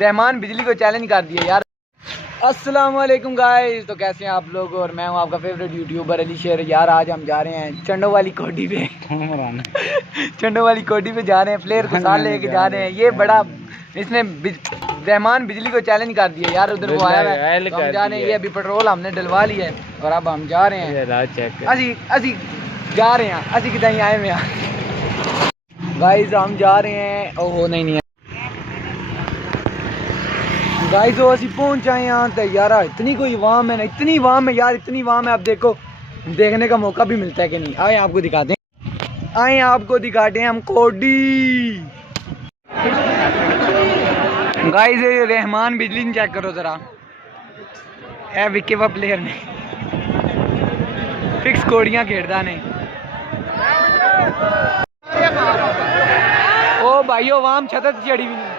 रहमान बिजली को चैलेंज कर दिया यार। अस्सलाम वालेकुम गाइस, तो कैसे हैं आप लोग। और मैं हूं आपका फेवरेट यूट्यूबर अली शेर। यार आज हम जा रहे हैं चंडो वाली कोठी पे चंडो वाली कोठी पे जा रहे हैं, प्लेयर को साथ लेके जा रहे हैं। ये बड़ा इसने रहमान बिजली को चैलेंज कर दिया यार। उधर वो आया है तो हम जा रहे हैं। ये अभी पेट्रोल हमने डलवा लिया है और अब हम जा रहे हैं। असी जा रहे हैं, असी कितना आए हुए हैं गाइस। हम जा रहे हैं। ओहो नहीं है गाइस, वो असी पहुंच आए यहाँ तक यार। इतनी कोई वाम है ना, इतनी वाम है यार, इतनी वाम है। अब देखो देखने का मौका भी मिलता है कि नहीं। आए आपको दिखाते हैं, आए आपको दिखाते हैं हम कोडी। गाइस ये रहमान बिजली चेक करो जरा, है विकेट प्लेयर ने फिक्स कोड़ियां खेड़दा ने। ओ भाईओ वाम छत चढ़ी भी नहीं।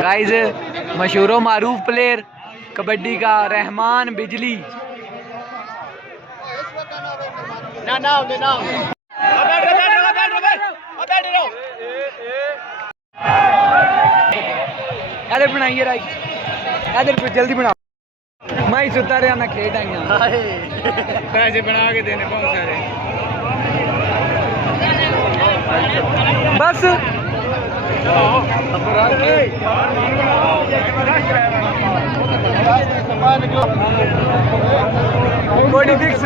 गाइस मशहूर मारूफ प्लेयर कबड्डी का रहमान बिजली। इधर बनाइए राई, इधर जल्दी बनाओ। मैं ही सुता रहा, मैं खेत आई पैसे बना के देने बहुत सारे। बस बॉडी फिक्स